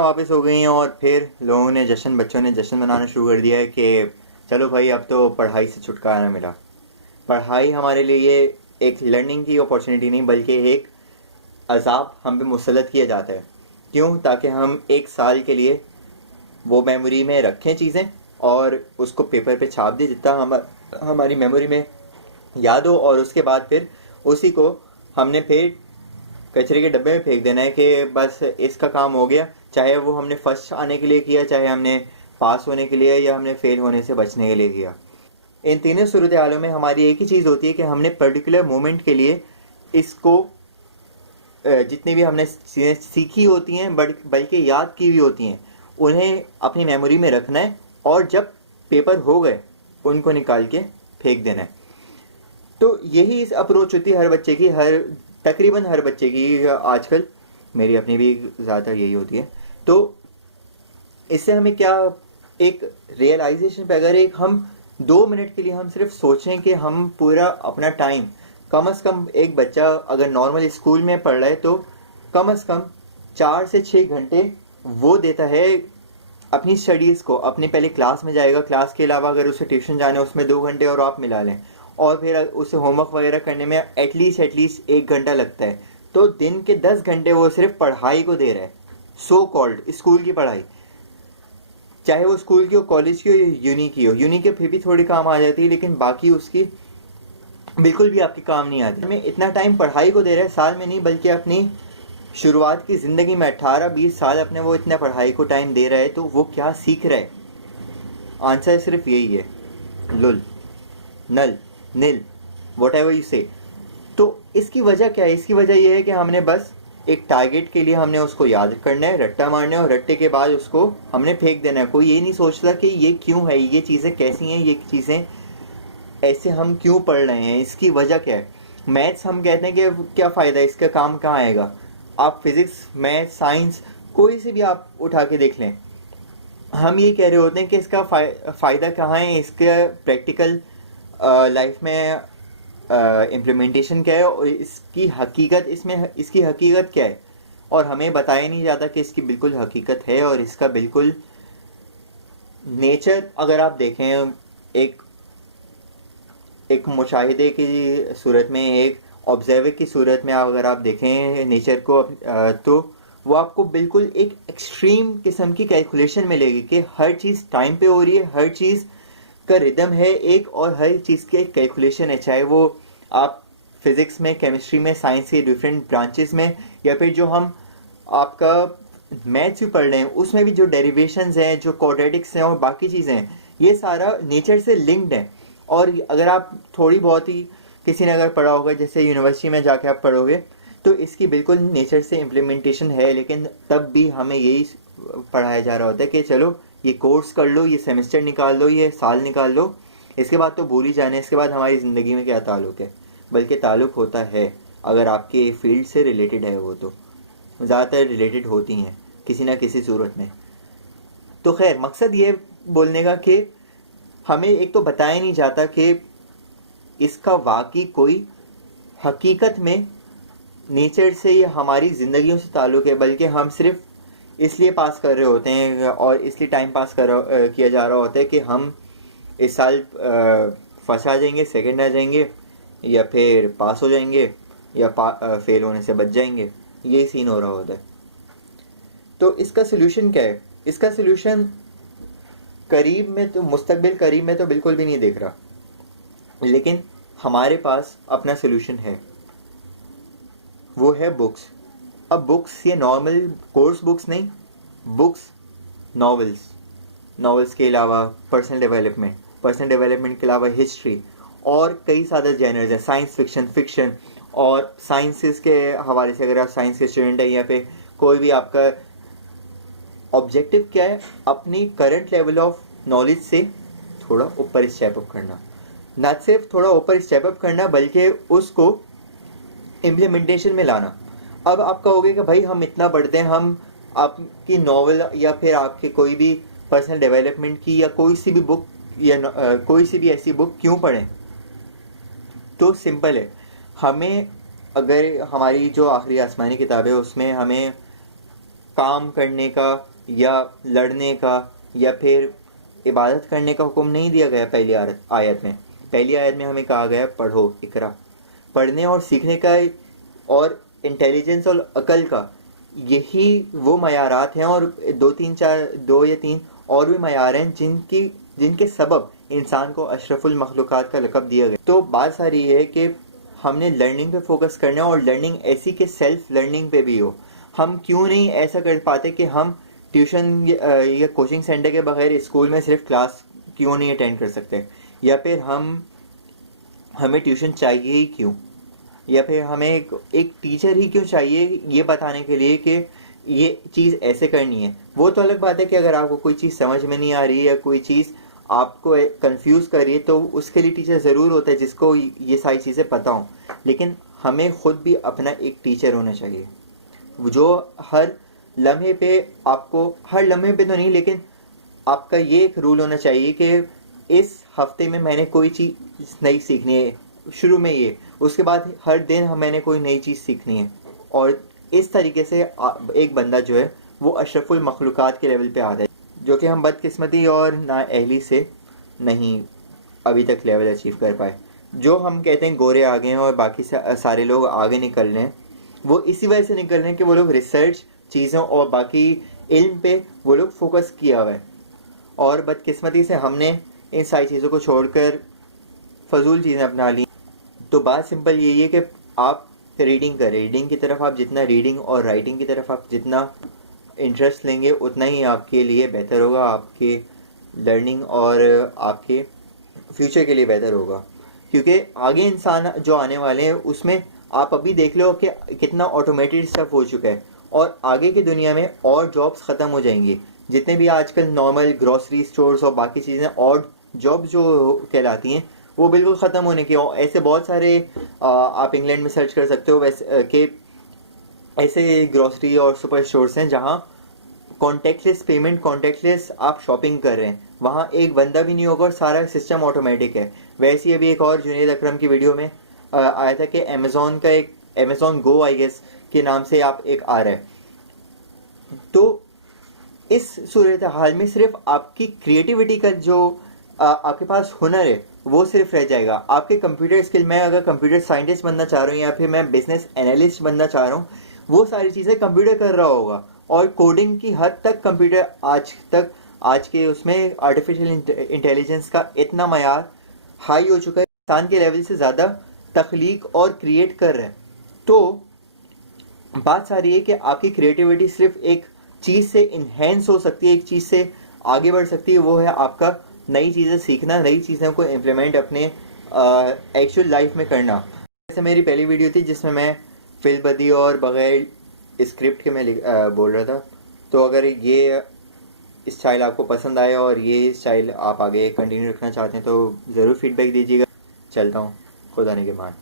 वापस हो गई हैं और फिर लोगों ने बच्चों ने जश्न मनाना शुरू कर दिया है कि चलो भाई अब तो पढ़ाई से छुटकारा मिला। पढ़ाई हमारे लिए एक लर्निंग की अपॉर्चुनिटी नहीं बल्कि एक अजाब हम पे मुसलत किया जाता है। क्यों? ताकि हम एक साल के लिए वो मेमोरी में रखें चीज़ें और उसको पेपर पे छाप दें जितना हमारी मेमोरी में याद हो, और उसके बाद फिर उसी को हमने फिर कचरे के डब्बे में फेंक देना है कि बस इसका काम हो गया। चाहे वो हमने फर्स्ट आने के लिए किया, चाहे हमने पास होने के लिए, या हमने फेल होने से बचने के लिए किया। इन तीनों सूरत हालों में हमारी एक ही चीज़ होती है कि हमने पर्टिकुलर मोमेंट के लिए इसको जितनी भी हमने चीज़ें सीखी होती हैं बल्कि याद की भी होती हैं, उन्हें अपनी मेमोरी में रखना है और जब पेपर हो गए उनको निकाल के फेंक देना है। तो यही इस अप्रोच होती है हर बच्चे की, तकरीबन हर बच्चे की आजकल। मेरी अपनी भी ज़्यादातर यही होती है। तो इससे हमें क्या, एक रियलाइजेशन पे अगर एक हम 2 मिनट के लिए हम सिर्फ सोचें कि हम पूरा अपना टाइम, कम से कम एक बच्चा अगर नॉर्मल स्कूल में पढ़ रहा है तो कम से कम 4 से 6 घंटे वो देता है अपनी स्टडीज़ को। अपने पहले क्लास में जाएगा, क्लास के अलावा अगर उसे ट्यूशन जाना है उसमें 2 घंटे और आप मिला लें, और फिर उसे होमवर्क वगैरह करने में एटलीस्ट 1 घंटा लगता है। तो दिन के 10 घंटे वो सिर्फ पढ़ाई को दे रहा है, सो कॉल्ड स्कूल की पढ़ाई। चाहे वो स्कूल की हो, कॉलेज की हो, यूनी की हो। यूनी के फिर भी थोड़ी काम आ जाती है, लेकिन बाकी उसकी बिल्कुल भी आपके काम नहीं आती। हमें इतना टाइम पढ़ाई को दे रहा है, साल में नहीं बल्कि अपनी शुरुआत की ज़िंदगी में 18-20 साल अपने वो इतना पढ़ाई को टाइम दे रहा है, तो वो क्या सीख रहा है? आंसर सिर्फ यही है, लुल, नल, नील, वट एवर यू से। तो इसकी वजह क्या है? इसकी वजह यह है कि हमने बस एक टारगेट के लिए हमने उसको याद करना है, रट्टा मारना है, और रट्टे के बाद उसको हमने फेंक देना है। कोई ये नहीं सोचता कि ये क्यों है, ये चीज़ें कैसी हैं, ये चीज़ें ऐसे हम क्यों पढ़ रहे हैं, इसकी वजह क्या है। मैथ्स हम कहते हैं कि क्या फ़ायदा है, इसका काम कहाँ आएगा। आप फिज़िक्स, मैथ्स, साइंस कोई से भी आप उठा के देख लें, हम ये कह रहे होते हैं कि इसका फ़ायदा कहाँ है, इसके प्रैक्टिकल लाइफ में इम्प्लीमेंटेशन क्या है, और इसकी हकीकत क्या है। और हमें बताया नहीं जाता कि इसकी बिल्कुल हकीकत है, और इसका बिल्कुल नेचर अगर आप देखें, एक एक मुशाहिदे की सूरत में, एक ऑब्जर्वर की सूरत में अगर आप देखें नेचर को, तो वो आपको बिल्कुल एक एक्सट्रीम किस्म की कैलकुलेशन मिलेगी कि हर चीज़ टाइम पे हो रही है, हर चीज़ का रिदम है एक, और हर चीज़ की एक कैलकुलेशन है। चाहे वो आप फिज़िक्स में, केमिस्ट्री में, साइंस के डिफरेंट ब्रांचेस में, या फिर जो हम आपका मैथ्स भी पढ़ रहे हैं उसमें भी जो डेरिवेशंस हैं, जो क्वाड्रेटिक्स हैं और बाकी चीज़ें हैं, ये सारा नेचर से लिंक्ड है। और अगर आप थोड़ी बहुत ही किसी ने अगर पढ़ा होगा, जैसे यूनिवर्सिटी में जाके आप पढ़ोगे, तो इसकी बिल्कुल नेचर से इम्प्लीमेंटेशन है। लेकिन तब भी हमें यही पढ़ाया जा रहा होता है कि चलो ये कोर्स कर लो, ये सेमेस्टर निकाल लो, ये साल निकाल लो, इसके बाद तो भूल ही जाने, इसके बाद हमारी ज़िंदगी में क्या ताल्लुक़ है। बल्कि ताल्लुक़ होता है, अगर आपके फील्ड से रिलेटेड है वो, तो ज़्यादातर रिलेटेड होती हैं किसी ना किसी सूरत में। तो खैर, मकसद ये बोलने का कि हमें एक तो बताया नहीं जाता कि इसका वाकई कोई हकीकत में नेचर से या हमारी ज़िंदगियों से ताल्लुक़ है, बल्कि हम सिर्फ इसलिए पास कर रहे होते हैं और इसलिए टाइम पास किया जा रहा होता है कि हम इस साल फर्स्ट आ जाएंगे, सेकंड आ जाएंगे, या फिर पास हो जाएंगे, या फेल होने से बच जाएंगे। यही सीन हो रहा होता है। तो इसका सलूशन क्या है? इसका सलूशन करीब में तो, मुस्तकबिल करीब में तो बिल्कुल भी नहीं दिख रहा, लेकिन हमारे पास अपना सलूशन है, वो है बुक्स। अब बुक्स ये नॉर्मल कोर्स बुक्स नहीं, बुक्स नॉवेल्स के अलावा पर्सनल डेवलपमेंट के अलावा हिस्ट्री और कई सारे जैनर्स हैं, साइंस फिक्शन, फिक्शन, और साइंसेस के हवाले से अगर आप साइंस के स्टूडेंट हैं, या फिर कोई भी, आपका ऑब्जेक्टिव क्या है? अपनी करंट लेवल ऑफ नॉलेज से थोड़ा ऊपर स्टेप अप करना। ना सिर्फ थोड़ा ऊपर स्टेप अप करना, बल्कि उसको इम्प्लीमेंटेशन में लाना। अब आप कहोगे कि भाई हम इतना पढ़ते हैं, हम आपकी नॉवल या फिर आपके कोई भी पर्सनल डेवलपमेंट की या कोई सी भी बुक या कोई सी भी ऐसी बुक क्यों पढ़ें? तो सिंपल है, हमें अगर हमारी जो आखिरी आसमानी किताब है उसमें हमें काम करने का या लड़ने का या फिर इबादत करने का हुक्म नहीं दिया गया पहली आयत में। पहली आयत में हमें कहा गया पढ़ो, इकरा। पढ़ने और सीखने का और इंटेलिजेंस और अकल का यही वो मयारात हैं, और दो या तीन और भी मयार हैं जिनके सबब इंसान को अशरफुल मखलूक़ात का लक़ब दिया गया। तो बात सारी ये है कि हमने लर्निंग पे फोकस करना है, और लर्निंग ऐसी कि सेल्फ लर्निंग पे भी हो। हम क्यों नहीं ऐसा कर पाते कि हम ट्यूशन या कोचिंग सेंटर के बगैर स्कूल में सिर्फ क्लास क्यों नहीं अटेंड कर सकते, या फिर हमें ट्यूशन चाहिए ही क्यों, या फिर हमें एक टीचर ही क्यों चाहिए ये बताने के लिए कि ये चीज़ ऐसे करनी है। वो तो अलग बात है कि अगर आपको कोई चीज़ समझ में नहीं आ रही है या कोई चीज़ आपको कंफ्यूज कर रही है तो उसके लिए टीचर ज़रूर होता है जिसको ये सारी चीज़ें पता हों। लेकिन हमें खुद भी अपना एक टीचर होना चाहिए जो हर लम्हे पे आपको, हर लम्हे पे तो नहीं, लेकिन आपका ये एक रूल होना चाहिए कि इस हफ्ते में मैंने कोई चीज़ नई सीखनी है, शुरू में ये, उसके बाद हर दिन मैंने कोई नई चीज़ सीखनी है। और इस तरीके से एक बंदा जो है वो अशरफुल मखलूक़ात के लेवल पे आता है, जो कि हम बदकिस्मती और नाअहली से नहीं अभी तक लेवल अचीव कर पाए। जो हम कहते हैं गोरे आगे हैं और बाकी सारे लोग आगे निकल रहे हैं, वो इसी वजह से निकल रहे हैं कि वो लोग रिसर्च चीज़ों और बाकी इल्म पे वो लोग फोकस किया हुआ है। और बदकिस्मती से हमने इन सारी चीज़ों को छोड़कर फजूल चीज़ें अपना ली। तो बात सिंपल यही है कि आप रीडिंग करें, रीडिंग की तरफ आप जितना, रीडिंग और राइटिंग की तरफ आप जितना इंटरेस्ट लेंगे उतना ही आपके लिए बेहतर होगा, आपके लर्निंग और आपके फ्यूचर के लिए बेहतर होगा। क्योंकि आगे इंसान जो आने वाले हैं उसमें आप अभी देख लो कि कितना ऑटोमेटेड स्टफ हो चुका है, और आगे की दुनिया में और जॉब्स ख़त्म हो जाएंगी। जितने भी आजकल नॉर्मल ग्रॉसरी स्टोर्स और बाकी चीज़ें और जॉब जो कहलाती हैं वो बिल्कुल ख़त्म होने की। ऐसे बहुत सारे आप इंग्लैंड में सर्च कर सकते हो वैसे कि ऐसे ग्रॉसरी और सुपर स्टोर्स हैं जहाँ कॉन्टेक्टलेस पेमेंट, कॉन्टेक्टलेस आप शॉपिंग कर रहे हैं, वहाँ एक बंदा भी नहीं होगा और सारा सिस्टम ऑटोमेटिक है। वैसे ही अभी एक और जुनेद अकरम की वीडियो में आया था कि अमेज़ॉन का एक अमेज़ॉन गो आई गेस के नाम से आप एक आ रहा है। तो इस सूरत हाल में सिर्फ आपकी क्रिएटिविटी का जो आपके पास हुनर है वो सिर्फ रह जाएगा। आपके कंप्यूटर स्किल, मैं अगर कंप्यूटर साइंटिस्ट बनना चाह रहा हूँ या फिर मैं बिजनेस एनालिस्ट बनना चाह रहा हूँ, वो सारी चीज़ें कंप्यूटर कर रहा होगा। और कोडिंग की हद तक कंप्यूटर आज के उसमें आर्टिफिशियल इंटेलिजेंस का इतना मयार हाई हो चुका है, इंसान के लेवल से ज़्यादा तख्लीक और क्रिएट कर रहे हैं। तो बात सारी है कि आपकी क्रिएटिविटी सिर्फ एक चीज़ से इन्हेंस हो सकती है, एक चीज़ से आगे बढ़ सकती है, वो है आपका नई चीज़ें सीखना, नई चीज़ों को इम्प्लीमेंट अपने एक्चुअल लाइफ में करना। जैसे मेरी पहली वीडियो थी जिसमें मैं फिलबदी और बगैर स्क्रिप्ट के मैं बोल रहा था। तो अगर ये स्टाइल आपको पसंद आया और ये स्टाइल आप आगे कंटिन्यू रखना चाहते हैं तो ज़रूर फीडबैक दीजिएगा। चलता हूँ, खुदा ने के मान।